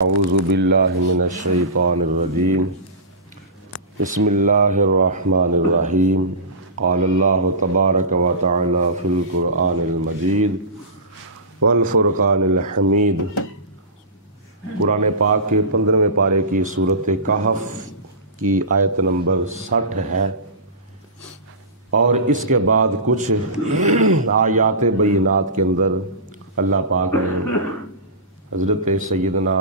اعوذ باللہ من الشیطان الرجیم بسم اللہ الرحمن الرحیم قال اللہ تبارک و تعالی فی القرآن المجید والفرقان الحمید۔ قرآن پاک کے 15ویں پارے کی سورۃ کہف کی آیت نمبر 60 ہے، اور اس کے بعد کچھ آیات بینات کے اندر اللہ پاک نے حضرت سیدنا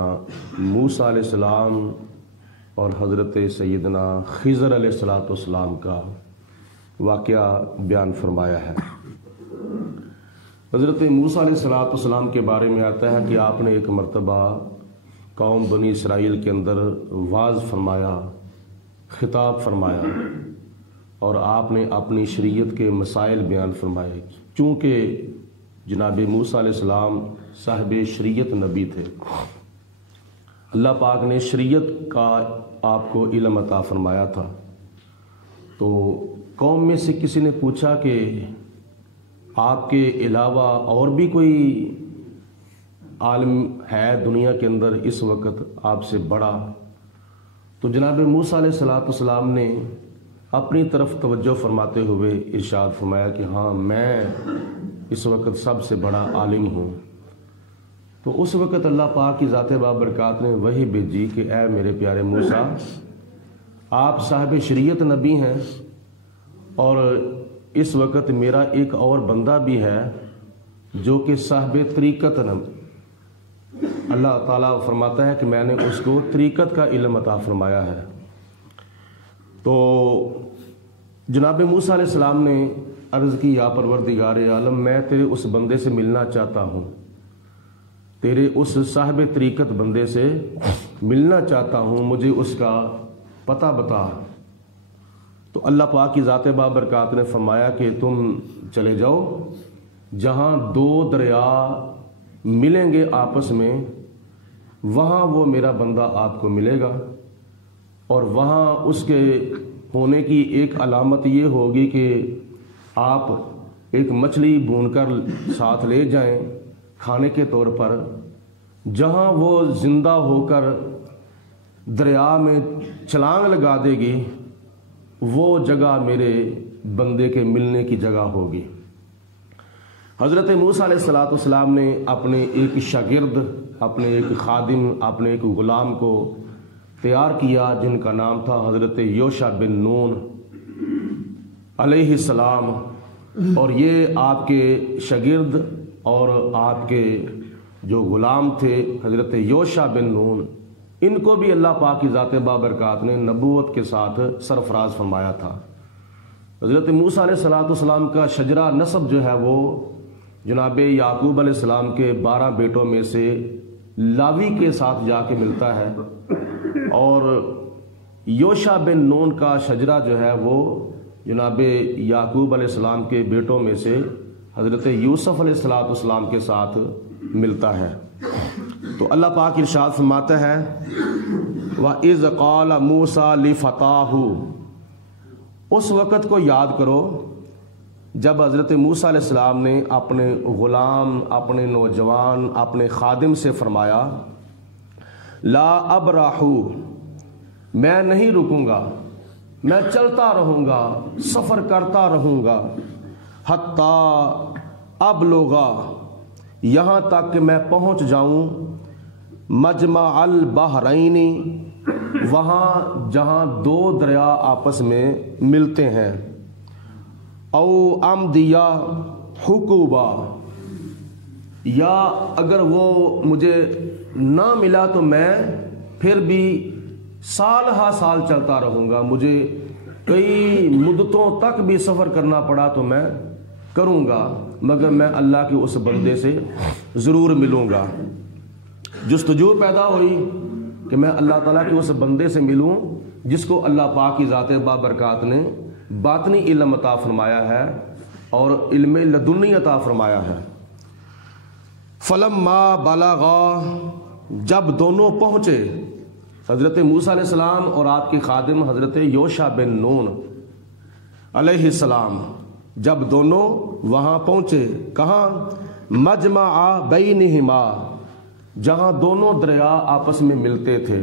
موسیٰ علیہ السلام اور حضرت سیدنا خضر علیہ السلام کا واقعہ بیان فرمایا ہے۔ حضرت موسیٰ علیہ السلام کے بارے میں آتا ہے کہ آپ نے ایک مرتبہ قوم بنی اسرائیل کے اندر وعظ فرمایا، خطاب فرمایا، اور آپ نے اپنی شریعت کے مسائل بیان فرمائے۔ چونکہ جناب موسیٰ علیہ السلام صاحب شریعت نبی تھے، اللہ پاک نے شریعت کا آپ کو علم عطا فرمایا تھا، تو قوم میں سے کسی نے پوچھا کہ آپ کے علاوہ اور بھی کوئی عالم ہے دنیا کے اندر اس وقت آپ سے بڑا؟ تو جناب موسیٰ علیہ السلام نے اپنی طرف توجہ فرماتے ہوئے ارشاد فرمایا کہ ہاں، میں اس وقت سب سے بڑا عالم ہوں۔ تو اس وقت اللہ پاک کی ذات بابرکات نے وحی بھیجی کہ اے میرے پیارے موسیٰ، آپ صاحب شریعت نبی ہیں، اور اس وقت میرا ایک اور بندہ بھی ہے جو کہ صاحب طریقت نبی۔ اللہ تعالیٰ فرماتا ہے کہ میں نے اس کو طریقت کا علم عطا فرمایا ہے۔ تو جناب موسیٰ علیہ السلام نے عرض کی، یا پروردگار عالم، میں تیرے اس بندے سے ملنا چاہتا ہوں، تیرے اس صاحب طریقت بندے سے ملنا چاہتا ہوں، مجھے اس کا پتہ بتا۔ تو اللہ پاک کی ذات بابرکات نے فرمایا کہ تم چلے جاؤ، جہاں دو دریا ملیں گے آپس میں، وہاں وہ میرا بندہ آپ کو ملے گا، اور وہاں اس کے ہونے کی ایک علامت یہ ہوگی کہ آپ ایک مچھلی بھون کر ساتھ لے جائیں کھانے کے طور پر۔ جہاں وہ زندہ ہو کر دریا میں چھلانگ لگا دے گی، وہ جگہ میرے بندے کے ملنے کی جگہ ہوگی۔ حضرت موسیٰ علیہ السلام نے اپنے ایک شاگرد، اپنے ایک خادم، اپنے ایک غلام کو تیار کیا جن کا نام تھا حضرت یوشع بن نون علیہ السلام، اور یہ آپ کے شاگرد اور آپ کے جو غلام تھے حضرت یوشع بن نون، ان کو بھی اللہ پاک کی ذات بابرکات نے نبوت کے ساتھ سرفراز فرمایا تھا۔ حضرت موسیٰ علیہ السلام کا شجرہ نسب جو ہے وہ جناب یعقوب علیہ السلام کے 12 بیٹوں میں سے لاوی کے ساتھ جا کے ملتا ہے، اور یوشع بن نون کا شجرہ جو ہے وہ جناب یعقوب علیہ السلام کے بیٹوں میں سے حضرت یوسف علیہ السلام کے ساتھ ملتا ہے۔ تو اللہ پاک ارشاد فرماتا ہے، وَإِذْ قَالَ مُوسَىٰ لِفَتَاهُ، اس وقت کو یاد کرو جب حضرت موسیٰ علیہ السلام نے اپنے غلام، اپنے نوجوان، اپنے خادم سے فرمایا، لا ابرح، میں نہیں رکوں گا، میں چلتا رہوں گا، سفر کرتا رہوں گا، حتیٰ ابلغ، یہاں تک کہ میں پہنچ جاؤں، مجمع البحرین، وہاں جہاں دو دریا آپس میں ملتے ہیں، او امدیا حقوبا، یا اگر وہ مجھے نہ ملا تو میں پھر بھی سال ہا سال چلتا رہوں گا، مجھے کئی مدتوں تک بھی سفر کرنا پڑا تو میں کروں گا، مگر میں اللہ کے اس بندے سے ضرور ملوں گا۔ جستجو پیدا ہوئی کہ میں اللہ تعالیٰ کے اس بندے سے ملوں جس کو اللہ پاک کی ذات بابرکات نے باطنی علم عطا فرمایا ہے اور علم لدنی عطا فرمایا ہے۔ فلما بلغا، جب دونوں پہنچے، حضرت موسیٰ علیہ السلام اور آپ کے خادم حضرت یوشع بن نون علیہ السلام، جب دونوں وہاں پہنچے، کہاں؟ مجمع بینہما، جہاں دونوں دریا آپس میں ملتے تھے،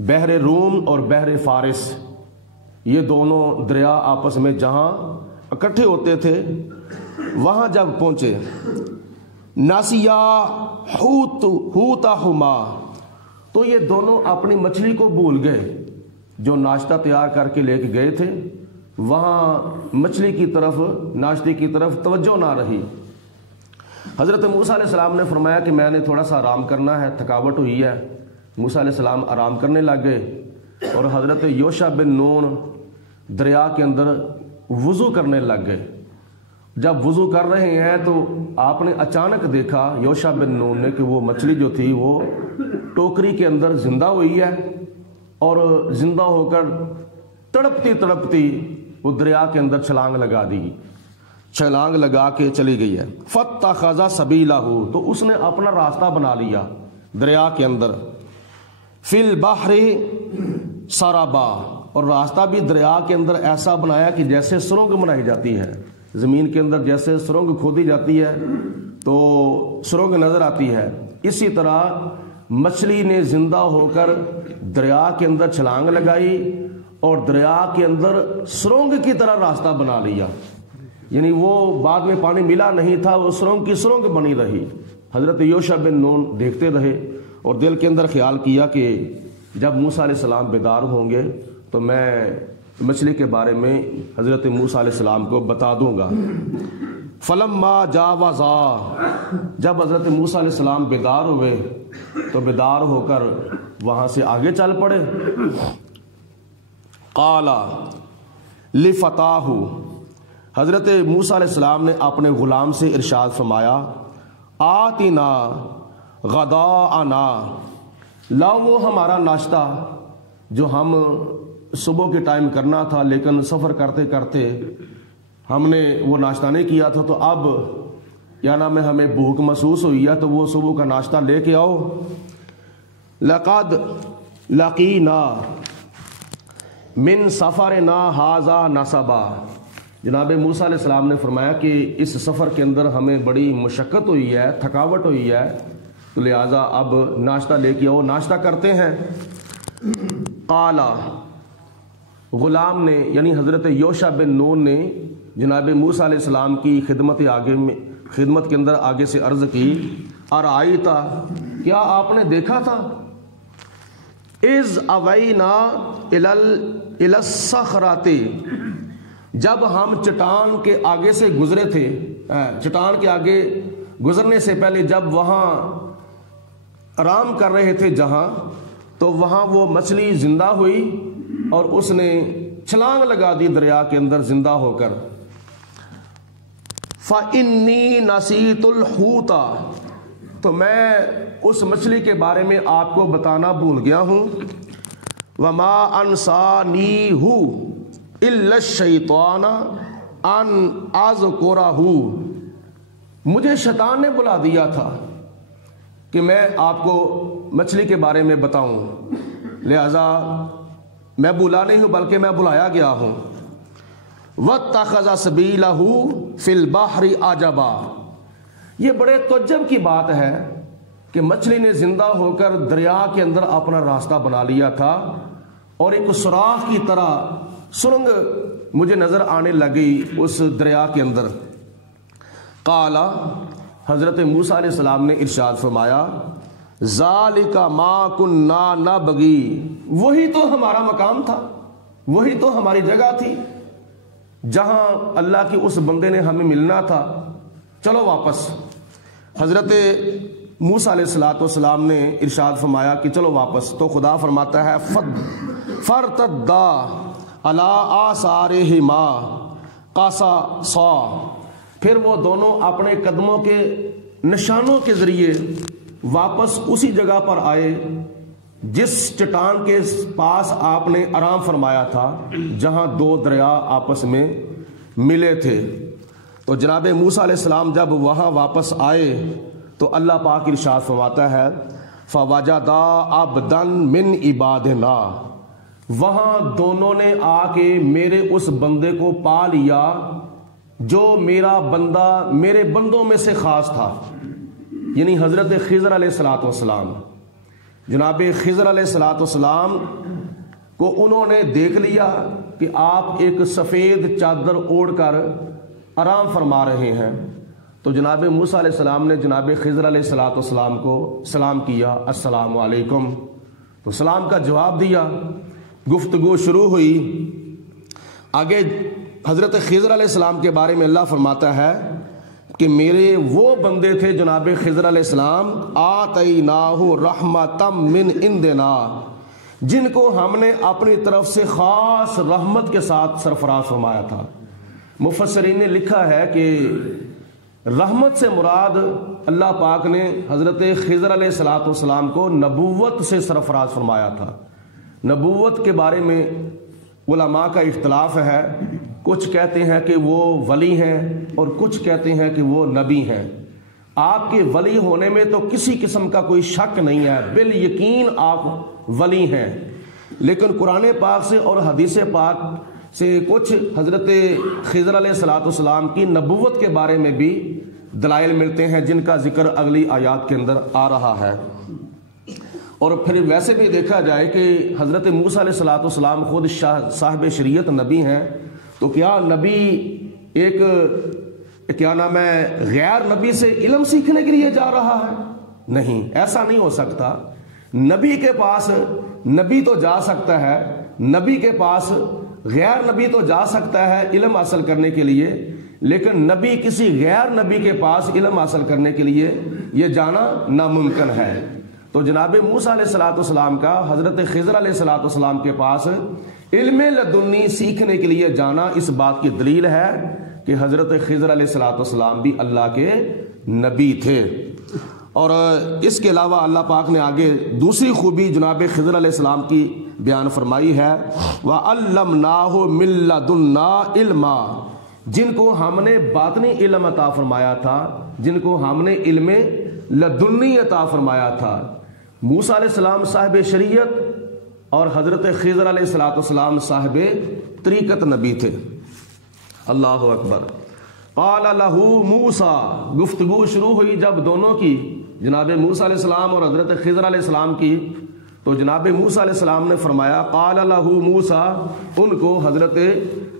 بحر روم اور بحر فارس، یہ دونوں دریا آپس میں جہاں اکٹھے ہوتے تھے، وہاں جب پہنچے، ناسیا حوتہما، تو یہ دونوں اپنی مچھلی کو بھول گئے جو ناشتہ تیار کر کے لے کے گئے تھے، وہاں مچھلی کی طرف، ناشتے کی طرف توجہ نہ رہی۔ حضرت موسیٰ علیہ السلام نے فرمایا کہ میں نے تھوڑا سا آرام کرنا ہے، تھکاوٹ ہوئی ہے۔ موسیٰ علیہ السلام آرام کرنے لگ گئے، اور حضرت یوشع بن نون دریا کے اندر وضو کرنے لگ گئے۔ جب وضو کر رہے ہیں تو آپ نے اچانک دیکھا یوشع بن نون نے کہ وہ مچھلی جو تھی وہ ٹوکری کے اندر زندہ ہوئی ہے، اور زندہ ہو کر تڑپتی تڑپتی وہ دریا کے اندر چھلانگ لگا دی، چھلانگ لگا کے چلی گئی ہے۔ فاتخذ سبیلہ، تو اس نے اپنا راستہ بنا لیا دریا کے اندر، فی البحر سرابا، اور راستہ بھی دریا کے اندر ایسا بنایا کہ جیسے سرنگ بنائی جاتی ہے، زمین کے اندر جیسے سرنگ کھودی جاتی ہے تو سرنگ نظر آتی ہے، اسی طرح مچھلی نے زندہ ہو کر دریا کے اندر چھلانگ لگائی اور دریا کے اندر سرنگ کی طرح راستہ بنا لیا، یعنی وہ بعد میں پانی ملا نہیں تھا، وہ سرنگ کی سرنگ بنی رہی۔ حضرت یوشع بن نون دیکھتے رہے اور دل کے اندر خیال کیا کہ جب موسیٰ علیہ السلام بیدار ہوں گے تو میں مچھلی کے بارے میں حضرت موسیٰ علیہ السلام کو بتا دوں گا۔ فلما جاوزا، جب حضرت موسیٰ علیہ السلام بیدار ہوئے تو بیدار ہو کر وہاں سے آگے چل پڑے۔ قال لفتاہ، حضرت موسیٰ علیہ السلام نے اپنے غلام سے ارشاد فرمایا، آتنا غداءنا، لاؤ وہ ہمارا ناشتہ جو ہم صبح کے ٹائم کرنا تھا، لیکن سفر کرتے کرتے ہم نے وہ ناشتہ نہیں کیا تھا، تو اب یا نام ہے ہمیں بھوک محسوس ہوئی ہے، تو وہ صبح کا ناشتہ لے کے آؤ۔ لقد لقینا من سفرنا ھذا نصبا، جناب موسیٰ علیہ السلام نے فرمایا کہ اس سفر کے اندر ہمیں بڑی مشقت ہوئی ہے، تھکاوٹ ہوئی ہے، تو لہٰذا اب ناشتہ لے کے آؤ، ناشتہ کرتے ہیں۔ قال، غلام نے یعنی حضرت یوشع بن نون نے جناب موسیٰ علیہ السلام کی خدمت کے اندر آگے سے عرض کی، ارائیتا، کیا آپ نے دیکھا تھا، اذ اوینا الی الصخرۃ، جب ہم چٹان کے آگے سے گزرے تھے، چٹان کے آگے گزرنے سے پہلے جب وہاں آرام کر رہے تھے جہاں، تو وہاں وہ مچھلی زندہ ہوئی اور اس نے چھلانگ لگا دی دریا کے اندر زندہ ہو کر۔ فَإِنِّي نَسِيتُ الْحُوتَ، تو میں اس مچھلی کے بارے میں آپ کو بتانا بھول گیا ہوں۔ وَمَا أَنْسَانِيهُ إِلَّا الشَّيْطَانَ أَنْ أَذْكُرَهُ، مجھے شیطان نے بلا دیا تھا کہ میں آپ کو مچھلی کے بارے میں بتاؤں، لہذا میں بلا نہیں ہوں بلکہ میں بلایا گیا ہوں۔ وَاتَّخَذَ سَبِيلَهُ فِي الْبَحْرِ عَجَبًا، یہ بڑے تعجب کی بات ہے کہ مچھلی نے زندہ ہو کر دریا کے اندر اپنا راستہ بنا لیا تھا، اور ایک سوراخ کی طرح سرنگ مجھے نظر آنے لگی اس دریا کے اندر۔ قال، حضرت موسیٰ علیہ السلام نے ارشاد فرمایا، ذالک ما کنا نبغی، وہی تو ہمارا مقام تھا، وہی تو ہماری جگہ تھی جہاں اللہ کے اس بندے نے ہمیں ملنا تھا، چلو واپس۔ حضرت موسیٰ علیہ السلام نے ارشاد فرمایا کہ چلو واپس، تو خدا فرماتا ہے فرتدا علی آثارہما قصصا، پھر وہ دونوں اپنے قدموں کے نشانوں کے ذریعے واپس اسی جگہ پر آئے جس چٹان کے پاس آپ نے آرام فرمایا تھا، جہاں دو دریا آپس میں ملے تھے۔ تو جناب موسیٰ علیہ السلام جب وہاں واپس آئے تو اللہ پاک ارشاد فرماتا ہے، فَوَجَدَا عَبْدًا مِّنْ عِبَادِنَا، وہاں دونوں نے آ کے میرے اس بندے کو پا لیا جو میرا بندہ میرے بندوں میں سے خاص تھا، یعنی حضرت خضر علیہ الصلوۃ والسلام، جناب خضر علیہ الصلوۃ والسلام کو انہوں نے دیکھ لیا کہ آپ ایک سفید چادر اوڑھ کر آرام فرما رہے ہیں، تو جناب موسیٰ علیہ السلام نے جناب خضر علیہ الصلوۃ والسلام کو سلام کیا، السلام علیکم، تو سلام کا جواب دیا، گفتگو شروع ہوئی۔ آگے حضرت خضر علیہ السلام کے بارے میں اللہ فرماتا ہے کہ میرے وہ بندے تھے جناب خضر علیہ السلام، آتیناہ رحمتم من عندنا، جن کو ہم نے اپنی طرف سے خاص رحمت کے ساتھ سرفراز فرمایا تھا۔ مفسرین نے لکھا ہے کہ رحمت سے مراد اللہ پاک نے حضرت خضر علیہ الصلوۃ والسلام کو نبوت سے سرفراز فرمایا تھا۔ نبوت کے بارے میں علماء کا اختلاف ہے، کچھ کہتے ہیں کہ وہ ولی ہیں اور کچھ کہتے ہیں کہ وہ نبی ہیں۔ آپ کے ولی ہونے میں تو کسی قسم کا کوئی شک نہیں ہے، بالیقین آپ ولی ہیں، لیکن قرآن پاک سے اور حدیث پاک سے کچھ حضرت خضر علیہ الصلوۃ والسلام کی نبوت کے بارے میں بھی دلائل ملتے ہیں، جن کا ذکر اگلی آیات کے اندر آ رہا ہے۔ اور پھر ویسے بھی دیکھا جائے کہ حضرت موسیٰ علیہ الصلوۃ والسلام خود صاحب شریعت نبی ہیں، تو کیا نبی ایک کیا نام ہے غیر نبی سے علم سیکھنے کے لیے جا رہا ہے؟ نہیں، ایسا نہیں ہو سکتا۔ نبی کے پاس نبی تو جا سکتا ہے، نبی کے پاس غیر نبی تو جا سکتا ہے علم حاصل کرنے کے لیے، لیکن نبی کسی غیر نبی کے پاس علم حاصل کرنے کے لیے یہ جانا ناممکن ہے۔ تو جناب موسیٰ علیہ الصلوۃ والسلام کا حضرت خضر علیہ الصلوۃ والسلام کے پاس علم لدنی سیکھنے کے لیے جانا اس بات کی دلیل ہے کہ حضرت خضر علیہ الصلوۃ والسلام بھی اللہ کے نبی تھے۔ اور اس کے علاوہ اللہ پاک نے آگے دوسری خوبی جناب خضر علیہ السلام کی بیان فرمائی ہے، وَعَلَّمْنَاهُ مِن لَّدُنَّا عِلْمًا، جن کو ہم نے باطنی علم عطا فرمایا تھا، جن کو ہم نے علم لدنی عطا فرمایا تھا۔ موسیٰ علیہ السلام صاحب شریعت اور حضرت خضر علیہ الصلوۃ والسلام صاحب طریقت نبی تھے۔ اللہ اکبر۔ قال لہ موسیٰ، گفتگو شروع ہوئی جب دونوں کی، جناب موسیٰ علیہ السلام اور حضرت خضر علیہ السلام کی، تو جناب موسیٰ علیہ السلام نے فرمایا، قال لہ موسیٰ، ان کو حضرت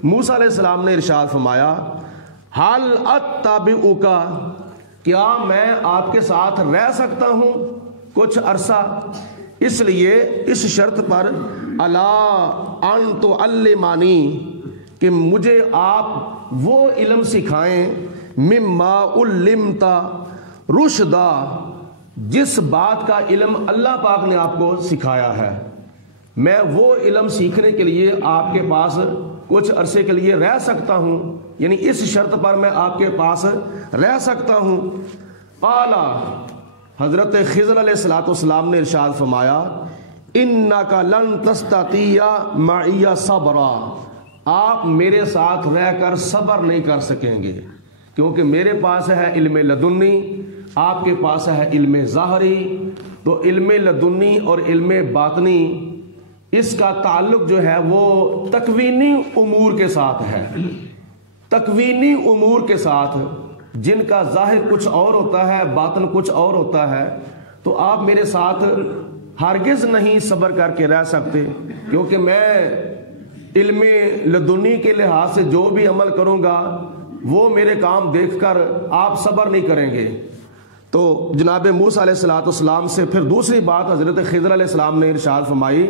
موسیٰ علیہ السلام نے ارشاد فرمایا، هل اتبعک، کیا میں آپ کے ساتھ رہ سکتا ہوں کچھ عرصہ؟ اس لیے اس شرط پر الا ان تعلمانی، کہ مجھے آپ وہ علم سکھائیں، مما علمت رشدا، جس بات کا علم اللہ پاک نے آپ کو سکھایا ہے، میں وہ علم سیکھنے کے لیے آپ کے پاس کچھ عرصے کے لیے رہ سکتا ہوں، یعنی اس شرط پر میں آپ کے پاس رہ سکتا ہوں۔ قال، حضرت خضر علیہ الصلوۃ والسلام نے ارشاد فرمایا، انک لن تستطیع معی صبرا، آپ میرے ساتھ رہ کر صبر نہیں کر سکیں گے، کیونکہ میرے پاس ہے علم لدنی، آپ کے پاس ہے علم ظاہری، تو علم لدنی اور علم باطنی اس کا تعلق جو ہے وہ تکوینی امور کے ساتھ ہے، تکوینی امور کے ساتھ، جن کا ظاہر کچھ اور ہوتا ہے، باطن کچھ اور ہوتا ہے۔ تو آپ میرے ساتھ ہرگز نہیں صبر کر کے رہ سکتے، کیونکہ میں علم لدنی کے لحاظ سے جو بھی عمل کروں گا وہ میرے کام دیکھ کر آپ صبر نہیں کریں گے۔ تو جناب موسیٰ علیہ الصلوۃ والسلام سے پھر دوسری بات حضرت خضر علیہ السلام نے ارشاد فرمائی،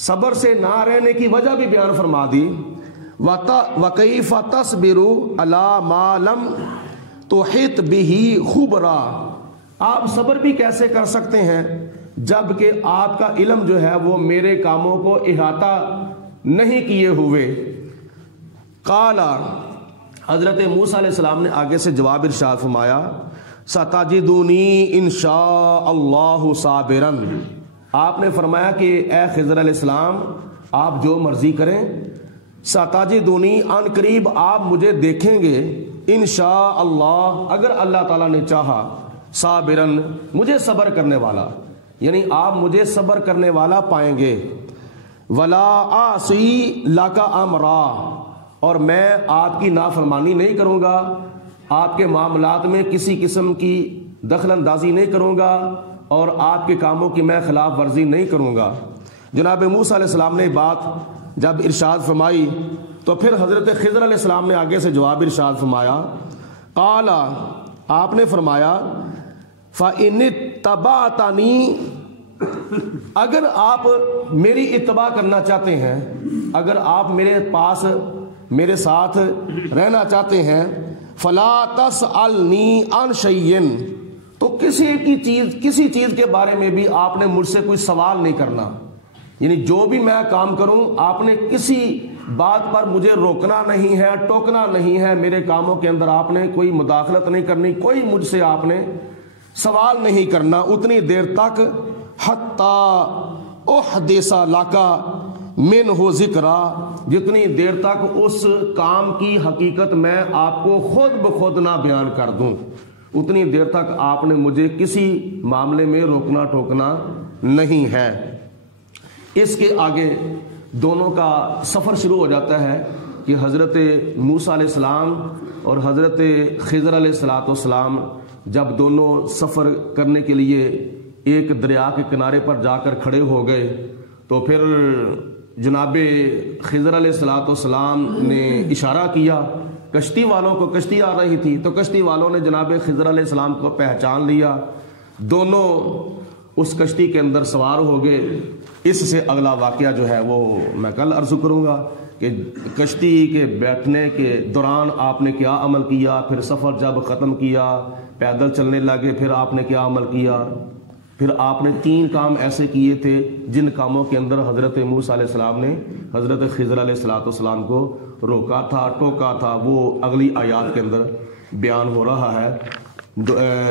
صبر سے نہ رہنے کی وجہ بھی بیان فرما دی، وَكَيْفَ تَصْبِرُ عَلَى مَا لَمْ تُحِطْ بِهِ خُبْرًا، آپ صبر بھی کیسے کر سکتے ہیں جبکہ آپ کا علم جو ہے وہ میرے کاموں کو احاطہ نہیں کیے ہوئے۔ قال، حضرت موسیٰ علیہ السلام نے آگے سے جواب ارشاد فرمایا، ستجدونی انشاء اللہ صابرا، آپ نے فرمایا کہ اے خضر علیہ السلام آپ جو مرضی کریں، ستجدونی ان قریب آپ مجھے دیکھیں گے، انشاء اللہ اگر اللہ تعالیٰ نے چاہا، صابرا مجھے صبر کرنے والا، یعنی آپ مجھے صبر کرنے والا پائیں گے، ولا آسی لکا امرا، اور میں آپ کی نافرمانی نہیں کروں گا، آپ کے معاملات میں کسی قسم کی دخل اندازی نہیں کروں گا اور آپ کے کاموں کی میں خلاف ورزی نہیں کروں گا۔ جناب موسیٰ علیہ السلام نے بات جب ارشاد فرمائی تو پھر حضرت خضر علیہ السلام نے آگے سے جواب ارشاد فرمایا، قال، آپ نے فرمایا، فَإِنِ اتَّبَعْتَنِي، اگر آپ میری اتباع کرنا چاہتے ہیں، اگر آپ میرے پاس میرے ساتھ رہنا چاہتے ہیں، فَلَا تَسْأَلْنِي عَنْ شَيْءٍ، تو کسی چیز کے بارے میں بھی آپ نے مجھ سے کوئی سوال نہیں کرنا، یعنی جو بھی میں کام کروں آپ نے کسی بات پر مجھے روکنا نہیں ہے، ٹوکنا نہیں ہے، میرے کاموں کے اندر آپ نے کوئی مداخلت نہیں کرنی، کوئی مجھ سے آپ نے سوال نہیں کرنا اتنی دیر تک، حتی احدث لک منہ ذکرا، جتنی دیر تک اس کام کی حقیقت میں آپ کو خود بخود نہ بیان کر دوں، اتنی دیر تک آپ نے مجھے کسی معاملے میں روکنا ٹوکنا نہیں ہے۔ اس کے آگے دونوں کا سفر شروع ہو جاتا ہے کہ حضرت موسیٰ علیہ السلام اور حضرت خضر علیہ السلام جب دونوں سفر کرنے کے لیے ایک دریا کے کنارے پر جا کر کھڑے ہو گئے تو پھر جناب خضر علیہ السلام نے اشارہ کیا، کشتی والوں کو کشتی آ رہی تھی تو کشتی والوں نے جناب خضر علیہ السلام کو پہچان لیا، دونوں اس کشتی کے اندر سوار ہو گئے۔ اس سے اگلا واقعہ جو ہے وہ میں کل عرض کروں گا کہ کشتی کے بیٹھنے کے دوران آپ نے کیا عمل کیا، پھر سفر جب ختم کیا پیدل چلنے لگے پھر آپ نے کیا عمل کیا، پھر آپ نے 3 کام ایسے کیے تھے جن کاموں کے اندر حضرت موسیٰ علیہ السلام نے حضرت خضر علیہ السلام کو روکا تھا، ٹوکا تھا، وہ اگلی آیات کے اندر بیان ہو رہا ہے۔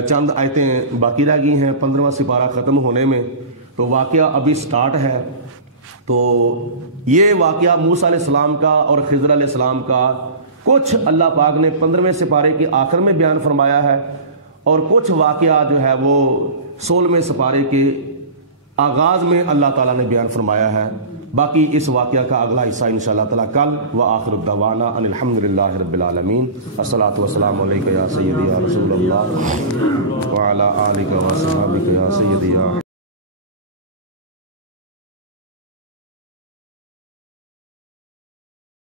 چند آیتیں باقی رہ گئی ہیں 15واں سپارہ ختم ہونے میں، تو واقعہ ابھی سٹارٹ ہے۔ تو یہ واقعہ موسیٰ علیہ السلام کا اور خضر علیہ السلام کا کچھ اللہ پاک نے 15ویں سپارے کے آخر میں بیان فرمایا ہے، اور کچھ واقعہ جو ہے وہ 16ویں سپارے کے آغاز میں اللہ تعالیٰ نے بیان فرمایا ہے۔ باقی اس واقعہ کا اگلا حصہ انشاءاللہ تعالیٰ کل۔ وآخر الدعوانا ان الحمدللہ رب العالمین، الصلاۃ والسلام علیک یا سیدی یا رسول اللہ وعلی آلک و صحابک یا سیدی یا